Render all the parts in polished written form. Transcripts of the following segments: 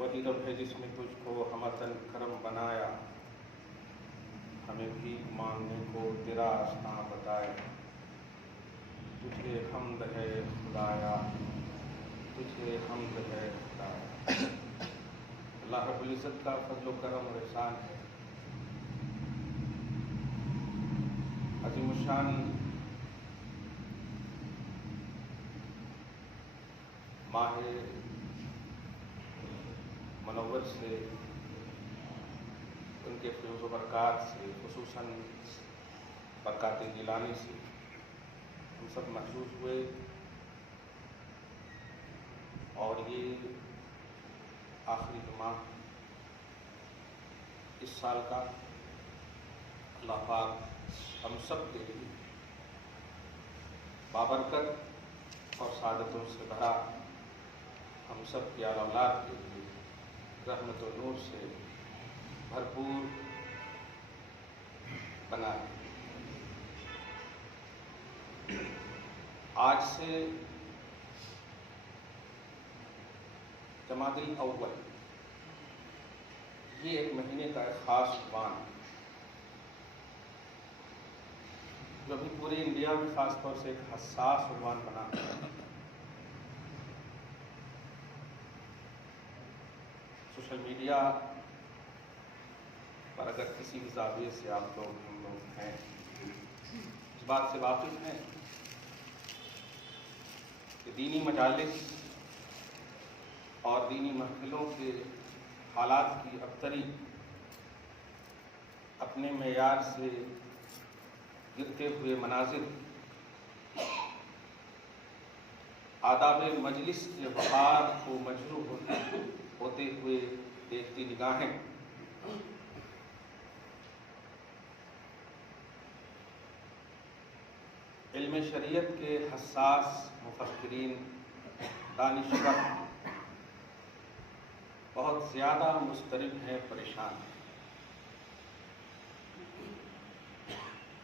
وہی رب ہے جس نے تجھ کو ہمتن کرم بنایا، ہمیں بھی مانگنے کو تیرا آسنا بتایا۔ تجھے حمد ہے خدایا، تجھے حمد ہے خدایا۔ اللہ رب العزت کا فضل و کرم اور احسان ہے۔ عظیم الشان ماہ منور سے، ان کے فیض و برکات سے، خصوصاً برکات گیلانی سے ہم سب محظوظ ہوئے، اور یہ آخری جمعہ اس سال کا اللہ پاک ہم سب کے لیے بابرکت اور سعادتوں سے بھرا، ہم سب کی اولاد کے لیے رحمت و نور سے بھرپور بنا ہے۔ آج سے جمادی الاول، یہ ایک مہینے کا ایک خاص عنوان ہے جو ابھی پورے انڈیا میں خاص طور سے ایک حساس عنوان بنا ہے۔ سوشل میڈیا پر اگر کسی بھی زاویے سے آپ لوگ ہم لوگ ہیں، اس بات سے واقف ہیں کہ دینی مجالس اور دینی محفلوں کے حالات کی ابتری اپنے معیار سے گرتے ہوئے مناظر، آداب مجلس کے وقار کو مجروح ہوتے ہوئے دیکھتی نگاہیں، علم شریعت کے حساس مفکرین، دانشور بہت زیادہ مضطرب ہیں، پریشان ہیں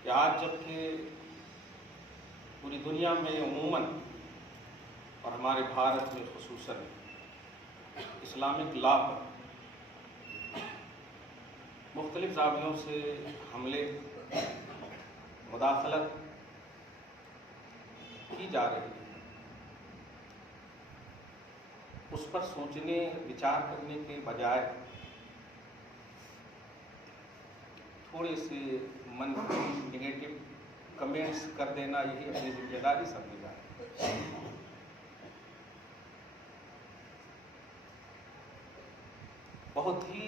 کہ آج جبکہ پوری دنیا میں عموماً اور ہمارے بھارت میں خصوصاً اسلامک لا پر مختلف زاویوں سے حملے، مداخلت کی جا رہی ہے، اس پر سوچنے وچار کرنے کے بجائے تھوڑے سے منفی نگیٹو کمنٹس کر دینا، یہی اپنی ذمہ داری سمجھی جائے۔ بہت ہی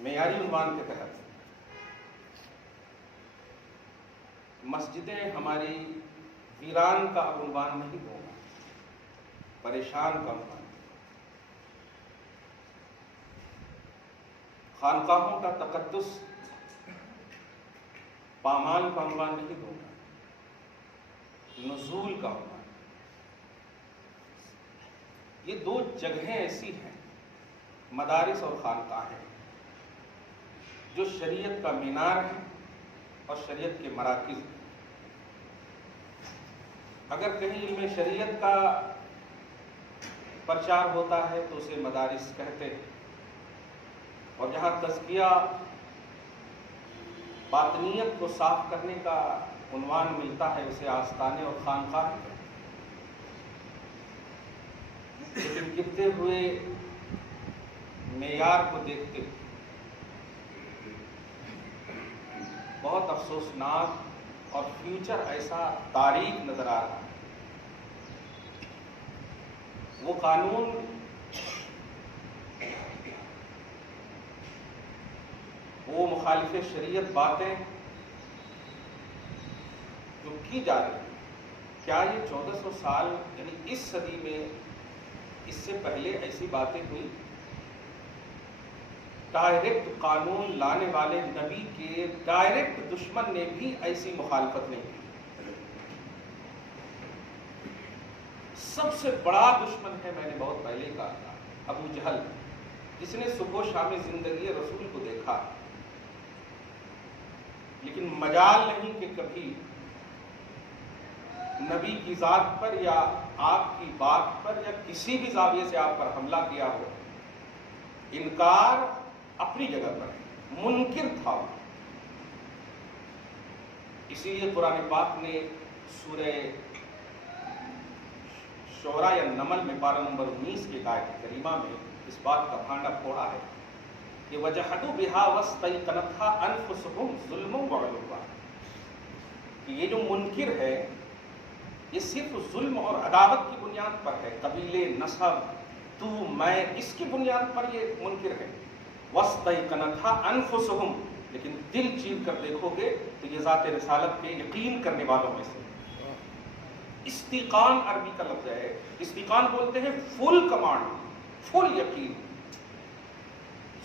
معیاری عنوان کے تحت مسجدیں ہماری ویران کا اب عنوان نہیں ہوگا، پریشان کا عنوان۔ خانقاہوں کا تقدس پامال کا عنوان نہیں ہوگا، نزول کا عنوان۔ یہ دو جگہیں ایسی ہیں، مدارس اور خانقاہیں، جو شریعت کا مینار ہے اور شریعت کے مراکز ہیں۔ اگر کہیں علم شریعت کا پرچار ہوتا ہے تو اسے مدارس کہتے ہیں، اور جہاں تزکیہ باطنیت کو صاف کرنے کا عنوان ملتا ہے اسے آستانے اور خانقاہ کہتے ہیں۔ لیکن گرتے ہوئے معیار کو دیکھتے ہوئے بہت افسوسناک اور فیوچر ایسا تاریک نظر آ رہا ہے۔ وہ قانون، وہ مخالف شریعت باتیں جو کی جا رہی ہیں، کیا یہ 1400 سال یعنی اس صدی میں اس سے پہلے ایسی باتیں ہوئی؟ ڈائریکٹ قانون لانے والے نبی کے ڈائریکٹ دشمن نے بھی ایسی مخالفت نہیں کی۔ سب سے بڑا دشمن ہے، میں نے بہت پہلے کہا تھا، ابو جہل، جس نے صبح و شام زندگی رسول کو دیکھا، لیکن مجال نہیں کہ کبھی نبی کی ذات پر یا آپ کی بات پر یا کسی بھی زاویے سے آپ پر حملہ کیا ہو، انکار اپنی جگہ پر ہے، منکر تھا۔ اسی لیے قرآن پاک نے سورہ شعراء یا نمل میں پارہ نمبر 19 کی آیت کریمہ میں اس بات کا بھانڈا پھوڑا ہے کہ وَجَحَدُوا بِهَا وَاسْتَيْقَنَتْهَا أَنفُسُهُمْ ظُلْمًا وَعُلُوًّا، کہ یہ جو منکر ہے یہ صرف ظلم اور عداوت کی بنیاد پر ہے، قبیلے، نسب، تو میں، اس کی بنیاد پر یہ منکر ہے۔ وَاسْتَيْقَنَتْهَا أَنفُسُهُمْ، لیکن دل چیر کر دیکھو گے تو یہ ذات رسالت پہ یقین کرنے والوں میں سے۔ استیقان عربی کا لفظ ہے، استیقان بولتے ہیں فل کمانڈ، فل یقین۔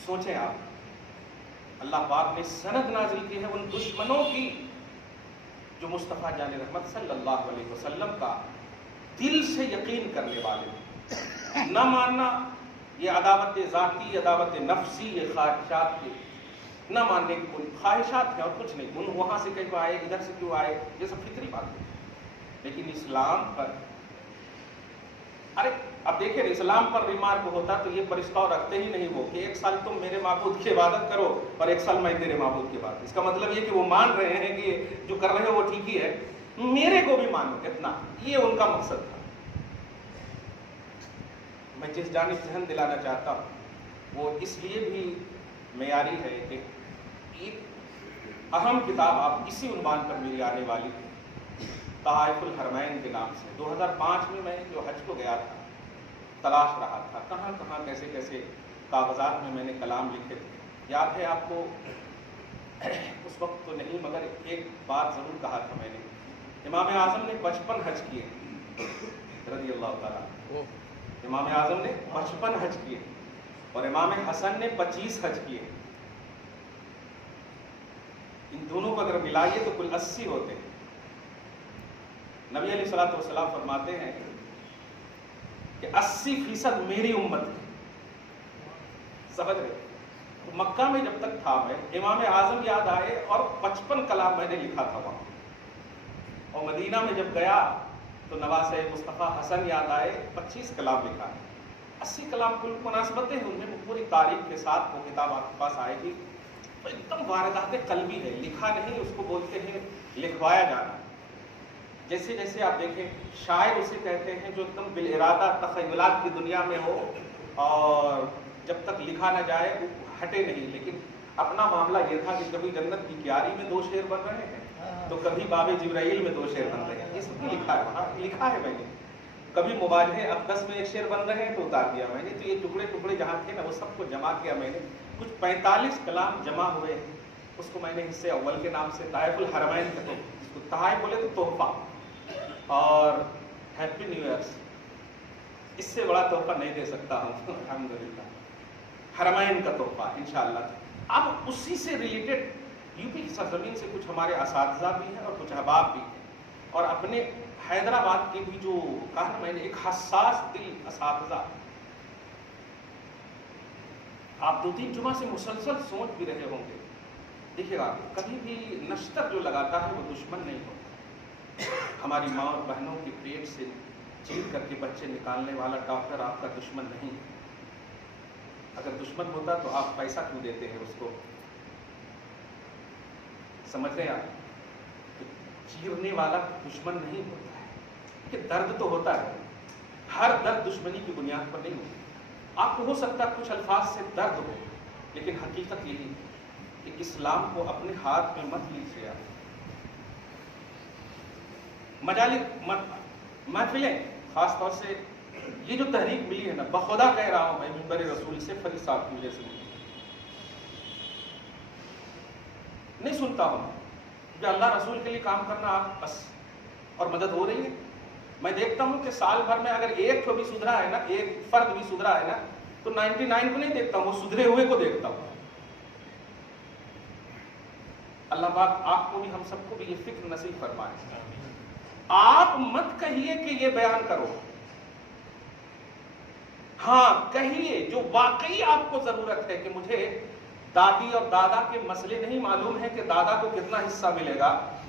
سوچیں آپ، اللہ پاک نے سند نازل کی ہے ان دشمنوں کی جو مصطفیٰ جان رحمت صلی اللہ علیہ وسلم کا دل سے یقین کرنے والے، نہ ماننا یہ عداوت ذاتی، عداوت نفسی، یہ خواہشات کی نہ ماننے کی خواہشات ہیں اور کچھ نہیں، وہاں سے کہیں آئے، ادھر سے کیوں آئے، یہ سب فطری بات ہے۔ لیکن اسلام پر، ارے اب دیکھیں اسلام پر ریمارک ہوتا تو یہ پرستاؤ رکھتے ہی نہیں وہ کہ 1 سال تم میرے معبود کی عبادت کرو اور 1 سال میں تیرے معبود کی عبادت۔ اس کا مطلب یہ کہ وہ مان رہے ہیں کہ جو کر رہے ہو وہ ٹھیک ہی ہے، میرے کو بھی مانو، اتنا یہ ان کا مقصد تھا۔ میں جس جانب ذہن دلانا چاہتا ہوں وہ اس لیے بھی معیاری ہے کہ ایک اہم کتاب آپ اسی عنوان پر میری آنے والی تحائف الحرمین کے نام سے، 2005 میں جو حج کو گیا تھا تلاش رہا تھا کہاں کہاں کیسے کیسے کاغذات میں نے کلام لکھے تھے۔ یاد ہے آپ کو، اس وقت تو نہیں مگر ایک بات ضرور کہا تھا میں نے، امام اعظم نے 55 حج کیے رضی اللہ تعالیٰ، امام اعظم نے 55 حج کیے اور امام حسن نے 25 حج کیے۔ ان دونوں کو اگر ملائیے تو کل 80 ہوتے ہیں۔ نبی علیہ الصلوۃ والسلام فرماتے ہیں کہ 80% میری امت ہے، سمجھ رہے؟ مکہ میں جب تک تھا میں، امام اعظم یاد آئے اور 55 کلام میں نے لکھا تھا وہاں، اور مدینہ میں جب گیا تو نواسہ مصطفیٰ حسن یاد آئے، 25 کلام لکھا ہے، 80 کلام کل مناسبتیں ہیں ان میں، پوری تاریخ کے ساتھ وہ کتاب آپ کے پاس آئے گی۔ ایک دم واردات قلبی ہے، لکھا نہیں، اس کو بولتے ہیں لکھوایا جانا۔ جیسے جیسے آپ دیکھیں شاعر اسے کہتے ہیں جو ایک دم بالارادہ تخیلات کی دنیا میں ہو اور جب تک لکھا نہ جائے وہ ہٹے نہیں۔ لیکن اپنا معاملہ یہ تھا کہ کبھی جنت کی کیاری میں 2 شعر بن رہے ہیں تو کبھی باب جبرائیل میں 2 شعر بن رہے ہیں، یہ سب لکھا ہے، وہاں لکھا ہے میں نے۔ کبھی مواجہ اقدس میں 1 شعر بن رہے ہیں تو اتار دیا میں نے، تو یہ ٹکڑے ٹکڑے جہاں تھے نا وہ سب کو جمع کیا میں نے، کچھ 45 کلام جمع ہوئے، اس کو میں نے حصے اول کے نام سے تحائف الحرمین کا، جس کو تحائف بولے تو تحفہ اور ہیپی نیو ایئرس، اس سے بڑا تحفہ نہیں دے سکتا ہوں الحمدللہ، حرمین کا تحفہ انشاءاللہ۔ اب اسی سے ریلیٹڈ یو پی کی سرزمین سے کچھ ہمارے اساتذہ بھی ہیں اور کچھ احباب بھی ہیں، اور اپنے حیدرآباد کے بھی جو کہا نا میں نے، ایک حساس دل اساتذہ، آپ 2-3 جمعہ سے مسلسل سوچ بھی رہے ہوں گے۔ دیکھیے گا کبھی بھی نشتر جو لگاتا ہے وہ دشمن نہیں ہوتا، ہماری ماں اور بہنوں کے پیٹ سے چیر کر کے بچے نکالنے والا ڈاکٹر آپ کا دشمن نہیں۔ اگر دشمن ہوتا تو آپ پیسہ کیوں دیتے ہیں اس کو؟ سمجھ رہے ہیں آپ؟ چیرنے والا دشمن نہیں ہوتا ہے، کہ درد تو ہوتا ہے، ہر درد دشمنی کی بنیاد پر نہیں ہوتا۔ آپ کو ہو سکتا ہے کچھ الفاظ سے درد ہو، لیکن حقیقت یہی کہ اسلام کو اپنے ہاتھ میں مت لیجیے آپ۔ محفلیں خاص طور سے یہ جو تحریک ملی ہے نا، بخدا کہہ رہا ہوں میں منبر رسول سے، فرید صاحب کی وجہ سے نہیں سنتا ہوں کہ اللہ رسول کے لیے کام کرنا آپ بس، اور مدد ہو رہی ہے۔ میں دیکھتا ہوں کہ سال بھر میں اگر ایک تو بھی سدھرا ہے نا، ایک فرد بھی سدھرا ہے نا، تو 99 کو نہیں دیکھتا ہوں، وہ سدھرے ہوئے کو دیکھتا ہوں۔ اللہ پاک آپ کو بھی ہم سب کو بھی یہ فکر نصیب فرمائے۔ آپ مت کہیے کہ یہ بیان کرو، ہاں کہیے جو واقعی آپ کو ضرورت ہے کہ مجھے دادی اور دادا کے مسئلے نہیں معلوم ہے کہ دادا کو کتنا حصہ ملے گا،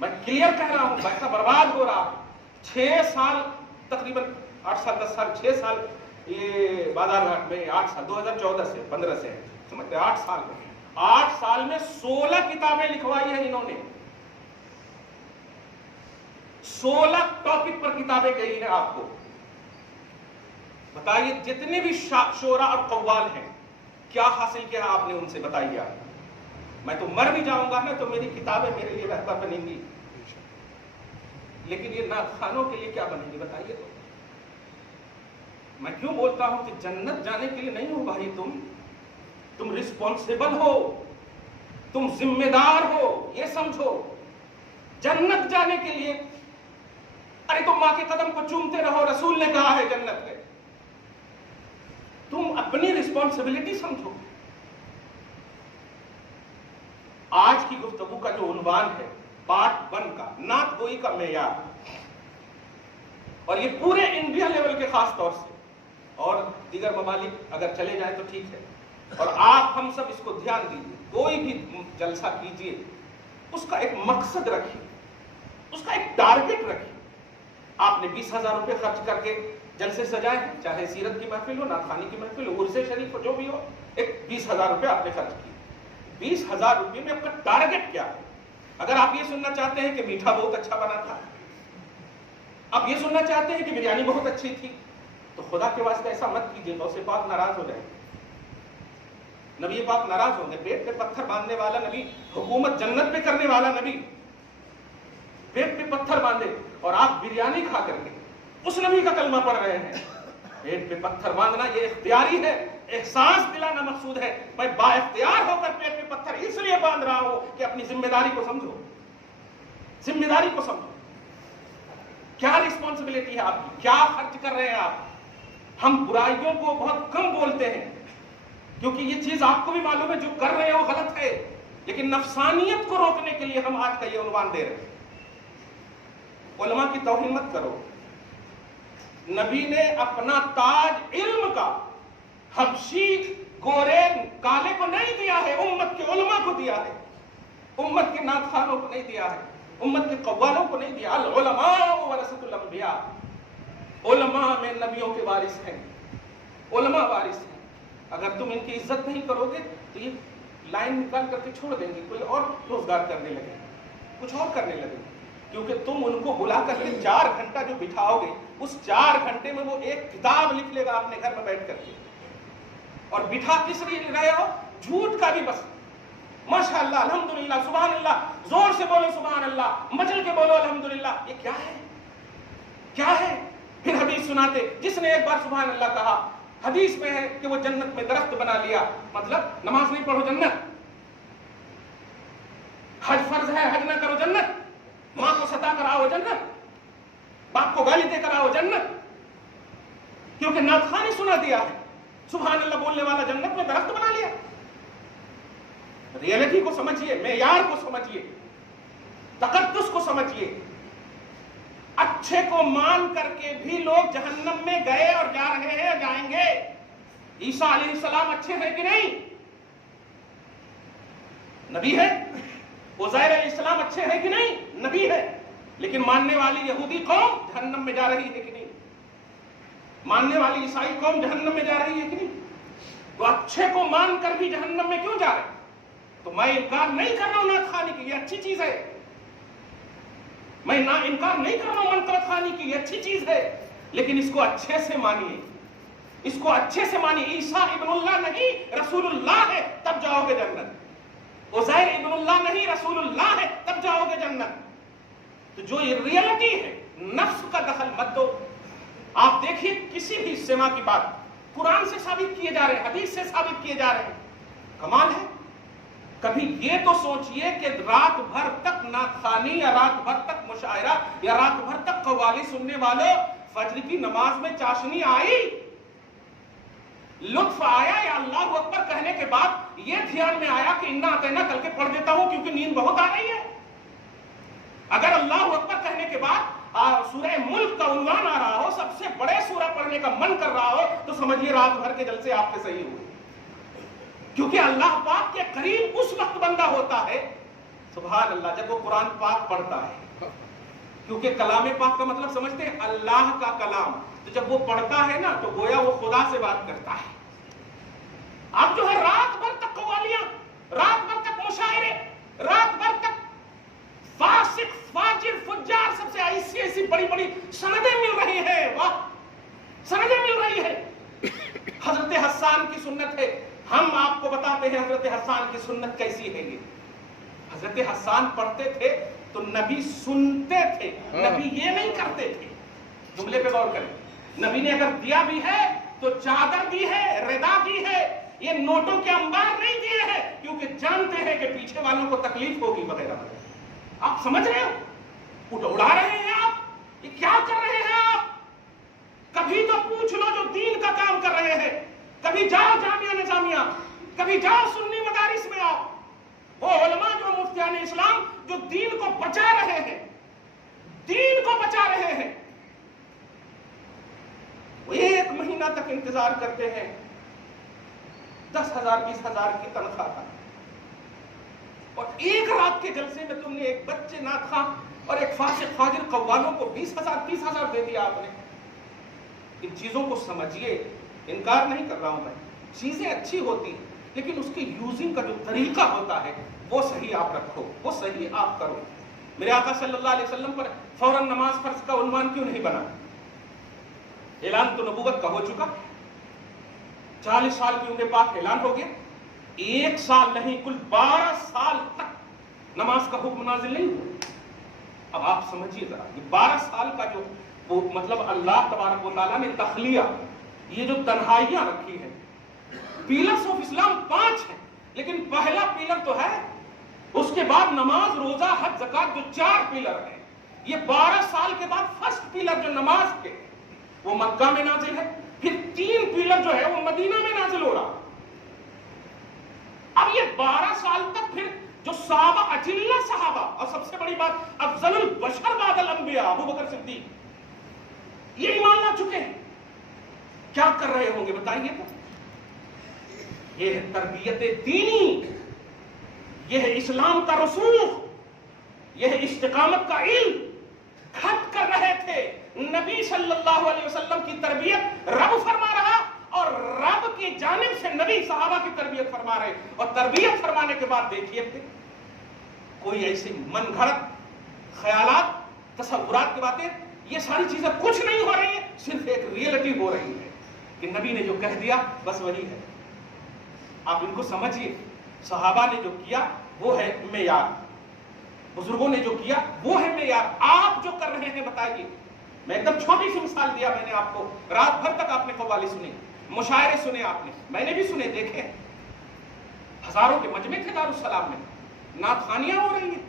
میں کلیئر کہہ رہا ہوں, پیسہ برباد ہو رہا ہے. 6 سال تقریباً 8 سال 10 سال 6 سال یہ بازار گھاٹ میں 8 سال 2014 سے 15 سے سمجھتے 8 سال میں 8 سال میں 16 کتابیں لکھوائی ہیں انہوں نے. 16 ٹاپک پر کتابیں گئی ہیں. آپ کو بتائیے جتنے بھی شعراء اور قوال ہیں کیا حاصل کیا آپ نے ان سے بتائیے. میں تو مر بھی جاؤں گا نا تو میری کتابیں میرے لیے رہبر بنیں گی, لیکن یہ نعت خوانوں کے لیے کیا بنیں گی بتائیے. تو میں کیوں بولتا ہوں کہ جنت جانے کے لیے نہیں ہو بھائی, تم رسپانسیبل ہو, تم ذمہ دار ہو, یہ سمجھو. جنت جانے کے لیے ارے تم ماں کے قدم کو چومتے رہو, رسول نے کہا ہے جنت ہے. تم اپنی رسپانسبلٹی سمجھو. آج کی گفتگو کا جو عنوان ہے پارٹ 1 کا نعت گوئی کا معیار, اور یہ پورے انڈیا لیول کے خاص طور سے, اور دیگر ممالک اگر چلے جائیں تو ٹھیک ہے, اور آپ ہم سب اس کو دھیان دیجیے. کوئی بھی جلسہ کیجیے اس کا ایک مقصد رکھیے, اس کا ایک ٹارگٹ رکھیے. آپ نے 20,000 روپے خرچ کر کے جلسے سجائے ہیں, چاہے سیرت کی محفل ہو, نعت خوانی کی محفل ہو, عرس شریف ہو, جو بھی ہو, ایک 20,000 روپے آپ نے خرچ کیے. 20,000 روپے میں آپ کا ٹارگٹ کیا ہے؟ اگر آپ یہ سننا چاہتے ہیں کہ میٹھا بہت اچھا بنا تھا, آپ یہ سننا چاہتے ہیں کہ بریانی بہت اچھی تھی, تو خدا کے واسطے ایسا مت کیجیے, غوث پاک ناراض ہو جائے, نبی پاک ناراض ہوں گے. پیٹ پہ پتھر باندھنے والا نبی, حکومت جنت پہ کرنے والا نبی, پیٹ پہ پتھر باندھے اور آپ بریانی کھا کر کے اس نبی کا کلمہ پڑھ رہے ہیں. پیٹ پہ پتھر باندھنا یہ اختیاری ہے, احساس دلانا مقصود ہے. میں با اختیار ہو کر پیٹ پہ پتھر اس لیے باندھ رہا ہوں کہ اپنی ذمہ داری کو سمجھو, ذمہ داری کو سمجھو. کیا رسپانسبلٹی ہے آپ کی, کیا خرچ کر رہے ہیں آپ. ہم برائیوں کو بہت کم بولتے ہیں کیونکہ یہ چیز آپ کو بھی معلوم ہے جو کر رہے ہیں وہ غلط ہے, لیکن نفسانیت کو روکنے کے لیے ہم آج کا یہ عنوان دے رہے ہیں. علماء کی توہین مت کرو. نبی نے اپنا تاج علم کا حبشی گورے کالے کو نہیں دیا ہے, امت کے علماء کو دیا ہے, امت کے نعت خوانوں کو نہیں دیا ہے, امت کے قوالوں کو نہیں دیا. العلماء ورثۃ الانبیاء, علماء میں نبیوں کے وارث ہیں, علماء وارث ہیں. اگر تم ان کی عزت نہیں کرو گے تو یہ لائن نکال کر کے چھوڑ دیں گے, کوئی اور روزگار کرنے لگے, کچھ اور کرنے لگے, کیونکہ تم ان کو بلا کر کے 4 گھنٹہ جو بٹھاؤ گے اس 4 گھنٹے میں وہ ایک کتاب لکھ لے گا اپنے گھر میں بیٹھ کر کے. اور بٹھا کس لیے رہے ہو؟ جھوٹ کا بھی بس. ماشاء اللہ, الحمدللہ, سبحان اللہ, زور سے بولو سبحان اللہ, مچل کے بولو الحمدللہ. یہ کیا ہے, کیا ہے؟ پھر حدیث سناتے, جس نے ایک بار سبحان اللہ کہا, حدیث میں ہے کہ وہ جنت میں درخت بنا لیا. مطلب نماز نہیں پڑھو جنت, حج فرض ہے حج نہ کرو جنت, ماں کو ستا کر آؤ جنت, باپ کو گالی دے کر آؤ جنت, کیونکہ نعت خوانی سنا دیا ہے. سبحان اللہ بولنے والا جنت میں درخت بنا لیا. ریئلٹی کو سمجھیے, معیار کو سمجھیے, تقدس کو سمجھیے. اچھے کو مان کر کے بھی لوگ جہنم میں گئے اور جا رہے ہیں, جائیں گے. عیسیٰ علیہ السلام اچھے ہیں کہ نہیں؟ نبی ہے. عزیر علیہ السلام اچھے ہیں کہ نہیں؟ نبی ہے. لیکن ماننے والی یہودی قوم جہنم میں جا رہی ہے کہ نہیں؟ ماننے والی عیسائی قوم جہنم میں جا رہی ہے کہ نہیں؟ تو اچھے کو مان کر بھی جہنم میں کیوں جا رہے ہیں؟ تو میں انکار نہیں کر رہا ہوں نعت خوانی کی, یہ اچھی چیز ہے. میں انکار نہیں کر رہا ہوں منقبت خوانی کی, یہ اچھی چیز ہے, لیکن اس کو اچھے سے مانیے, اس کو اچھے سے مانیے. عیسیٰ ابن اللہ نہیں رسول اللہ ہے تب جاؤ گے جنت. عزیر ابن اللہ نہیں رسول اللہ ہے تب جاؤ گے جنت. تو جو یہ ریئلٹی ہے, نفس کا دخل مت دو. آپ دیکھیے کسی بھی سما کی بات قرآن سے ثابت کیے جا رہے ہیں, حدیث سے ثابت کیے جا رہے ہیں. کمال ہے. کبھی یہ تو سوچئے کہ رات بھر تک نعت خوانی یا رات بھر تک مشاعرہ یا رات بھر تک قوالی سننے والوں فجر کی نماز میں چاشنی آئی, لطف آیا, یا اللہ اکبر کہنے کے بعد یہ دھیان میں آیا کہ انا اعطیناک کر کے پڑھ دیتا ہوں کیونکہ نیند بہت آ رہی ہے. اگر اللہ اکبر کہنے کے بعد سورہ ملک کا عنوان آ رہا ہو, سب سے بڑے سورہ پڑھنے کا من کر رہا ہو, تو سمجھیے رات بھر کے جلسے آپ کے صحیح ہوئے. کیونکہ اللہ پاک کے قریب اس وقت بندہ ہوتا ہے سبحان اللہ جب وہ قرآن پاک پڑھتا ہے، کیونکہ کلام پاک کا مطلب سمجھتے ہیں اللہ کا کلام، تو جب وہ پڑھتا ہے نا تو گویا وہ خدا سے بات کرتا ہے۔ اب جو ہے رات بھر تک قوالیاں، رات بھر تک مشاعرے، رات بھر تک فاسق فاجر فجار سب سے ایسی ایسی بڑی بڑی سندیں مل رہی ہیں، واہ سندیں مل رہی ہے۔ حضرت حسان کی سنت ہے، ہم آپ کو بتاتے ہیں حضرت حسان کی سنت کیسی ہے۔ یہ حضرت حسان پڑھتے تھے تو نبی سنتے تھے، نبی یہ نہیں کرتے تھے۔ جملے پہ غور کریں، نبی نے اگر دیا بھی ہے تو چادر دی ہے، ردا دی ہے، یہ نوٹوں کے انبار نہیں دیے ہیں، کیونکہ جانتے ہیں کہ پیچھے والوں کو تکلیف ہوگی وغیرہ وغیرہ۔ آپ سمجھ رہے ہو، اڑا رہے ہیں آپ، یہ کیا کر رہے ہیں آپ؟ کبھی تو پوچھ لو جو دین کا کام کر رہے ہیں، کبھی جاؤ جامعہ نظامیہ، کبھی جاؤ سنی مدارس میں، آؤ وہ علماء جو مفتیان اسلام جو دین کو بچا رہے ہیں، دین کو بچا رہے ہیں، وہ 1 مہینہ تک انتظار کرتے ہیں 10,000 20,000 کی تنخواہ کا، اور ایک رات کے جلسے میں تم نے ایک بچے نات خواں اور ایک فاسق فاجر قوالوں کو 20,000 30,000 دے دیا آپ نے۔ ان چیزوں کو سمجھیے، انکار نہیں کر رہا ہوں میں، چیزیں اچھی ہوتی ہیں لیکن اس کے یوزنگ کا جو طریقہ ہوتا ہے وہ صحیح آپ رکھو، وہ صحیح آپ کرو۔ میرے آقا صلی اللہ علیہ وسلم پر فوراً نماز فرض کا عنوان کیوں نہیں بنا؟ اعلان تو نبوت کا ہو چکا، 40 سال کی عمر پاک اعلان ہو گیا، 1 سال نہیں کل 12 سال تک نماز کا حکم نازل نہیں ہوا۔ اب آپ سمجھیے ذرا، یہ 12 سال کا جو وہ مطلب اللہ تبارک و تعالیٰ نے تخلیہ، یہ جو تنہائیاں رکھی ہیں، پیلرز آف اسلام 5 ہیں، لیکن پہلا پیلر تو ہے، اس کے بعد نماز روزہ حج زکات جو 4 پیلر ہیں، یہ 12 سال کے بعد فرسٹ پیلر جو نماز کے وہ مکہ میں نازل ہے، پھر 3 پیلر جو ہے وہ مدینہ میں نازل ہو رہا۔ اب یہ 12 سال تک پھر جو صحابہ اجلہ صحابہ، اور سب سے بڑی بات افضل البشر بعد الانبیاء ابو بکر صدیق، یہ ایمان لا چکے ہیں، کیا کر رہے ہوں گے بتائیے تو؟ یہ ہے تربیت دینی، یہ ہے اسلام کا رسوخ، یہ ہے استقامت کا علم۔ کھٹ کر رہے تھے، نبی صلی اللہ علیہ وسلم کی تربیت رب فرما رہا، اور رب کی جانب سے نبی صحابہ کی تربیت فرما رہے، اور تربیت فرمانے کے بعد دیکھیے کوئی ایسی من گھڑت خیالات تصورات کی باتیں، یہ ساری چیزیں کچھ نہیں ہو رہی ہیں، صرف ایک ریئلٹی ہو رہی ہے کہ نبی نے جو کہہ دیا بس وہی ہے۔ آپ ان کو سمجھیے، صحابہ نے جو کیا وہ ہے معیار، بزرگوں نے جو کیا وہ ہے معیار، آپ جو کر رہے ہیں بتائیے۔ میں ایک دم چھوٹی سی مثال دیا میں نے آپ کو، رات بھر تک آپ نے قوالی سنی، مشاعرے سنے آپ نے، میں نے بھی سنے دیکھے، ہزاروں کے مجمع تھے دارالسلام میں، نعت خوانیاں ہو رہی ہیں،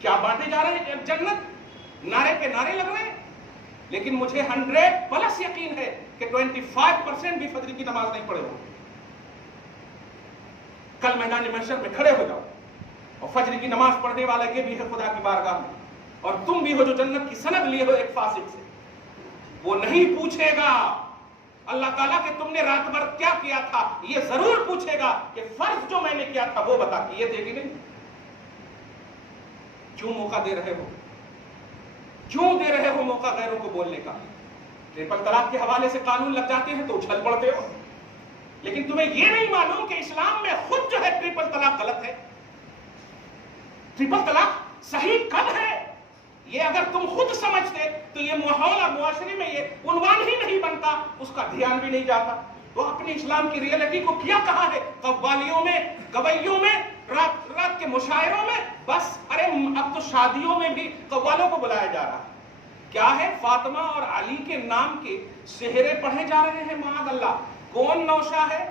کیا بانٹے جا رہے ہیں جنت، نعرے پہ نعرے لگ رہے ہیں، لیکن مجھے 100+ یقین ہے کہ 25% بھی فجر کی نماز نہیں پڑھے ہو۔ کل میدان محشر میں کھڑے ہو جاؤ، اور فجر کی نماز پڑھنے والا یہ بھی ہے خدا کی بارگاہ میں، اور تم بھی ہو جو جنت کی سند لیے ہو ایک فاسق سے، وہ نہیں پوچھے گا اللہ تعالیٰ کہ تم نے رات بھر کیا کیا تھا، یہ ضرور پوچھے گا کہ فرض جو میں نے کیا تھا وہ بتا، کیے تھے کہ نہیں؟ کیوں موقع دے رہے ہو، کیوں دے رہے ہو موقع غیروں کو بولنے کا؟ ٹرپل طلاق کے حوالے سے قانون لگ جاتے ہیں تو اچھل پڑتے ہو، لیکن تمہیں یہ نہیں معلوم کہ اسلام میں خود جو ہے ٹرپل طلاق غلط ہے۔ ٹرپل طلاق صحیح کب ہے یہ اگر تم خود سمجھتے تو یہ ماحول اور معاشرے میں یہ عنوان ہی نہیں بنتا، اس کا دھیان بھی نہیں جاتا۔ تو اپنے اسلام کی ریئلٹی کو کیا کہا ہے، قوالیوں میں، گویوں میں، رات رات کے مشاعروں میں، بس ارے اب تو شادیوں میں بھی قوالوں کو بلایا جا رہا ہے۔ کیا ہے، فاطمہ اور علی کے نام کے سہرے پڑھے جا رہے ہیں، معاذ اللہ۔ کون نوشا ہے؟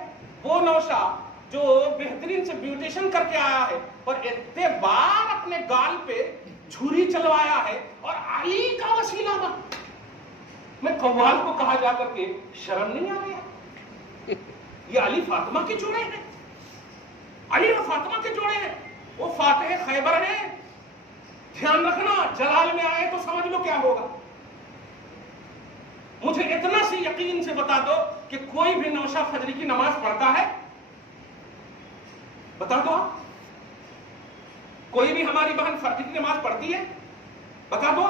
وہ نوشا جو بہترین سے بیوٹیشن کر کے آیا ہے اور اتنے بار اپنے گال پہ جھوری چلوایا ہے، اور علی کا وسیلہ بنا۔ میں قوال کو کہا جا کر کے شرم نہیں آ رہا؟ یہ علی فاطمہ کے جوڑے ہیں، علی اور فاطمہ کے جوڑے ہیں، وہ فاتح خیبر ہیں۔ دھیان رکھنا، جلال میں آئے تو سمجھ لو کیا ہوگا۔ مجھے اتنا سی یقین سے بتا دو کہ کوئی بھی نوشا فجر کی نماز پڑھتا ہے؟ بتا دو آپ. کوئی بھی ہماری بہن فرض کی نماز پڑھتی ہے؟ بتا دو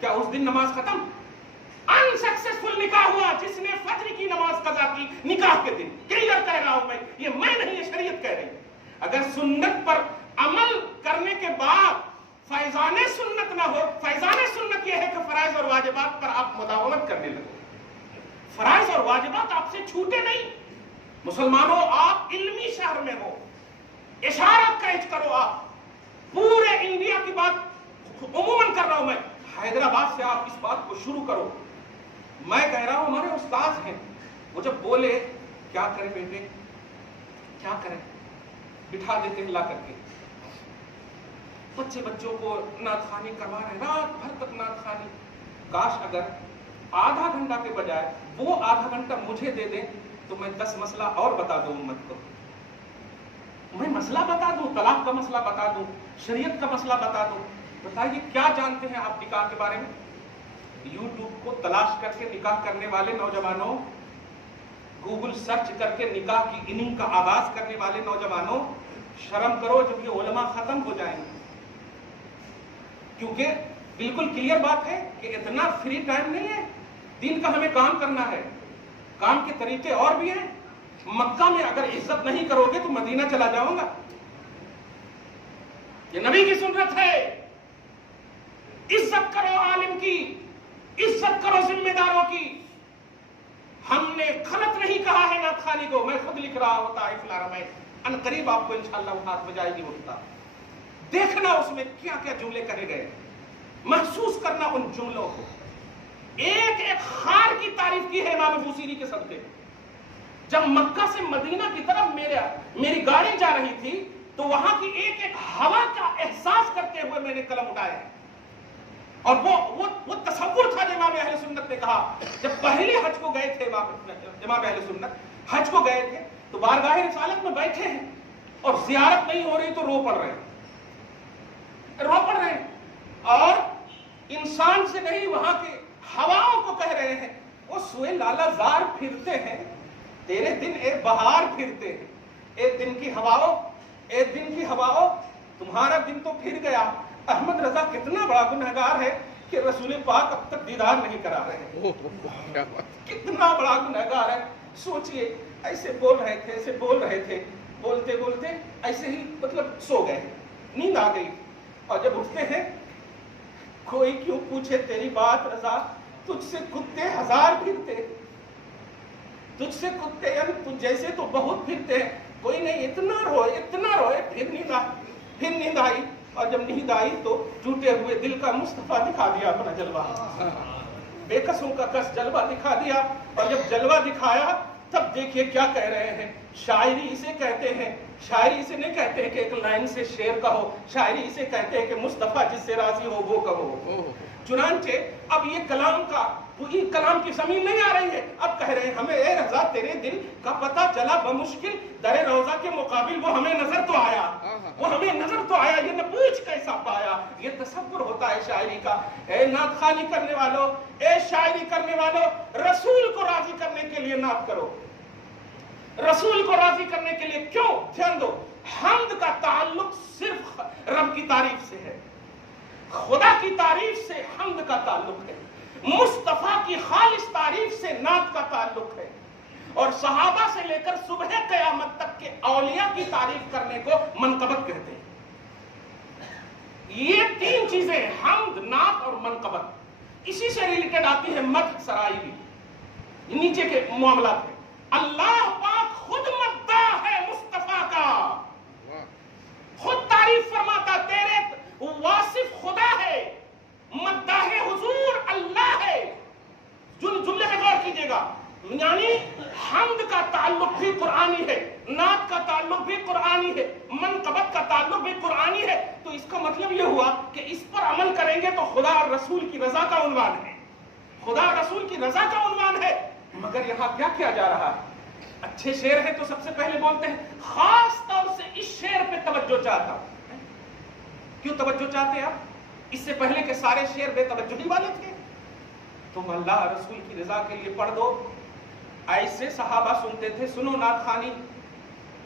کیا اس دن نماز ختم؟ انسکسیسفل نکاح ہوا جس نے فجر کی نماز قضا کی نکاح کے دن. کلیئر کہہ رہا ہوں میں نہیں، یہ شریعت کہہ رہی. اگر سنت پر عمل کرنے کے بعد فیضان سنت نہ ہو، فیضان سنت یہ ہے کہ فرائض اور واجبات پر آپ مداومت کرنے لگو. فرائض اور واجبات آپ سے چھوٹے نہیں. مسلمانوں آپ علمی شہر میں ہو، اشارہ کیچ کرو. آپ پورے انڈیا کی بات عموماً کر رہا ہوں میں، حیدرآباد سے آپ اس بات کو شروع کرو. میں کہہ رہا ہوں ہمارے استاد ہیں، وہ جب بولے کیا کریں بیٹے کیا کریں، بٹھا دیتے ہیں لا کر کے. بچوں کو نعت خوانی کروا رہے ہیں، رات بھر تک نعت خوانی. کاش اگر آدھا گھنٹہ کے بجائے وہ آدھا گھنٹہ مجھے دے دیں تو میں 10 مسئلہ اور بتا دوں امت کو. میں مسئلہ بتا دوں، طلاق کا مسئلہ بتا دوں، شریعت کا مسئلہ بتا دوں. بتائیے کیا جانتے ہیں آپ نکاح کے بارے میں؟ یوٹیوب کو تلاش کر کے نکاح کرنے والے نوجوانوں، گوگل سرچ کر کے نکاح کی اننگ کا آغاز کرنے والے نوجوانوں، شرم کرو جب یہ علماء ختم ہو جائیں گے. کیونکہ بالکل کلیئر بات ہے کہ اتنا فری ٹائم نہیں ہے. دین کا ہمیں کام کرنا ہے، کام کے طریقے اور بھی ہیں. مکہ میں اگر عزت نہیں کرو گے تو مدینہ چلا جاؤں گا. یہ نبی کی سنت ہے. عزت کرو عالم کی، عزت کرو ذمہ داروں کی. ہم نے غلط نہیں کہا ہے نعت خوانی کو. میں خود لکھ رہا ہوتا افلارہ میں، ان قریب آپ کو انشاءاللہ وہ ہاتھ بجائے گی اٹھتا. دیکھنا اس میں کیا کیا جملے کرے گئے، محسوس کرنا ان جملوں کو. ایک ایک خار کی تعریف کی ہے امام بوصیری کے صدقے. جب مکہ سے مدینہ کی طرف میری گاڑی جا رہی تھی تو وہاں کی ایک ایک ہوا کا احساس کرتے ہوئے میں نے قلم اٹھایا. اور وہ تصور تھا جو امام اہل سنت نے کہا. جب پہلے حج کو گئے تھے امام اہل سنت، حج کو گئے تھے تو بارگاہ رسالت میں بیٹھے ہیں اور زیارت نہیں ہو رہی تو رو پڑ رہے ہیں اور انسان سے نہیں وہاں کے ہواؤں کو کہہ رہے ہیں وہ سوئے لالا زار پھرتے ہیں، تیرے دن اے بہار پھرتے ہیں. ایک دن کی ہواؤ تمہارا دن تو پھر گیا. احمد رضا کتنا بڑا گنہگار ہے کہ رسول پاک اب تک دیدار نہیں کرا رہے ہیں. کتنا بڑا گنہگار ہے. سوچئے ایسے بول رہے تھے بولتے بولتے ایسے ہی مطلب سو گئے، نیند آ گئی. اور جب اٹھتے ہیں کوئی کیوں پوچھے تیری بات رضا، تجھ سے کتے ہزار پھرتے، تجھ سے کتے تجھ جیسے تو بہت پھرتے ہیں. کوئی نہیں، اتنا روئے پھر نیند آئی. اور جب نیند آئی تو ٹوٹے ہوئے دل کا مصطفیٰ دکھا دیا اپنا جلوہ، بے کسوں کا کس جلوہ دکھا دیا. اور جب جلوہ دکھایا تب دیکھیے کیا کہہ رہے ہیں. شاعری اسے کہتے ہیں، شاعری اسے نہیں کہتے ہیں کہ ایک لائن سے شعر کہو، شاعری اسے کہتے ہیں کہ مصطفیٰ جس سے راضی ہو وہ کہو. چنانچہ اب یہ کلام کی زمین نہیں آ رہی ہے. اب کہہ رہے ہیں ہمیں اے رضا تیرے دل کا پتہ چلا بمشکل، در روضہ کے مقابل وہ ہمیں نظر تو آیا، یہ نہ پوچھ کیسا پایا. یہ تصور ہوتا ہے شاعری کا. اے نعت خوانی کرنے والوں، اے شاعری کرنے والوں، رسول کو راضی کرنے کے لیے نعت کرو. رسول کو راضی کرنے کے لیے کیوں؟ دھیان دو، حمد کا تعلق صرف رب کی تعریف سے ہے، خدا کی تعریف سے حمد کا تعلق ہے. مصطفیٰ کی خالص تعریف سے نعت کا تعلق ہے. اور صحابہ سے لے کر صبح قیامت تک کے اولیاء کی تعریف کرنے کو منقبت کہتے ہیں. یہ تین چیزیں حمد، نعت اور منقبت، اسی سے ریلیٹڈ آتی ہے مدح سرائی بھی. نیچے کے معاملات میں اللہ پاک خود مداح ہے مصطفیٰ کا، خود تعریف فرماتا تیرے واصف خدا ہے، مداح حضور اللہ ہے. جملے میں غور کیجئے گا، یعنی حمد کا تعلق بھی قرآنی ہے، نعت کا تعلق بھی قرآنی ہے، منقبت کا تعلق بھی قرآنی ہے. تو اس کا مطلب یہ ہوا کہ اس پر عمل کریں گے تو خدا اور رسول کی رضا کا عنوان ہے، خدا رسول کی رضا کا عنوان ہے. مگر یہاں کیا کیا جا رہا ہے؟ اچھے شعر ہیں تو سب سے پہلے بولتے ہیں. خاص طور سے اس شعر پہ توجہ چاہتا ہوں. کیوں توجہ چاہتے ہیں آپ؟ اس سے پہلے کے سارے شعر بے توجہی والے تھے. تم اللہ رسول کی رضا کے لیے پڑھ دو. ایسے صحابہ سنتے تھے. سنو نعت خوانی،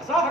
1000